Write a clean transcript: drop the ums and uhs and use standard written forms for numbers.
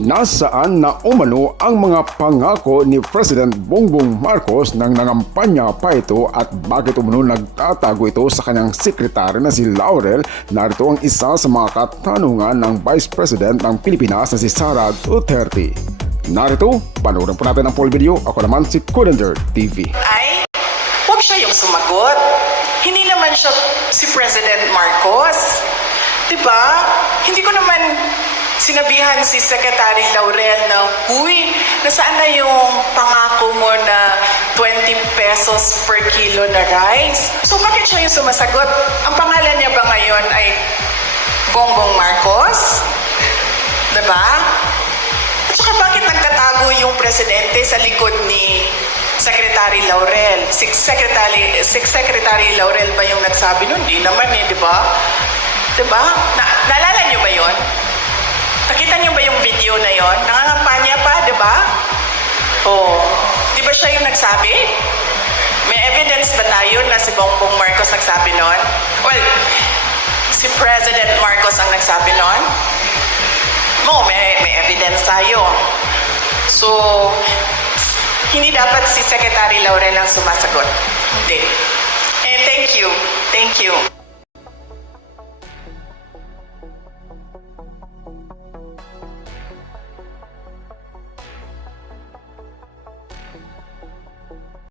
Nasaan na umano ang mga pangako ni President Bongbong Marcos nang nangampanya pa ito at bakit umano nagtatago ito sa kanyang sekretary na si Laurel? Narito ang isa sa mga katanungan ng Vice President ng Pilipinas na si Sara Duterte. Narito, panoorin po natin ang full video. Ako naman si Kudander TV. Ay, huwag siya yung sumagot. Hindi naman siya si President Marcos. Diba? Hindi ko naman sinabihan si Secretary Laurel na, huy, nasaan na yung pangako mo na 20 pesos per kilo na rice? So bakit siya yung sumasagot? Ang pangalan niya ba ngayon ay Bongbong Marcos? Diba? At saka bakit nagtatago yung presidente sa likod ni Secretary Laurel? Si Secretary Laurel ba yung nagsabi nun? Hindi naman eh, diba? Diba? Naalala niyo ba yon? Nakita niyo ba yung video na yon? Nangangampanya pa, di ba? Oh, di ba siya yung nagsabi? May evidence ba tayo na si Bongbong Marcos nagsabi nun? Well, si President Marcos ang nagsabi nun? May evidence tayo. So, hindi dapat si Secretary Laurel ang sumasagot. Hindi. And thank you. Thank you.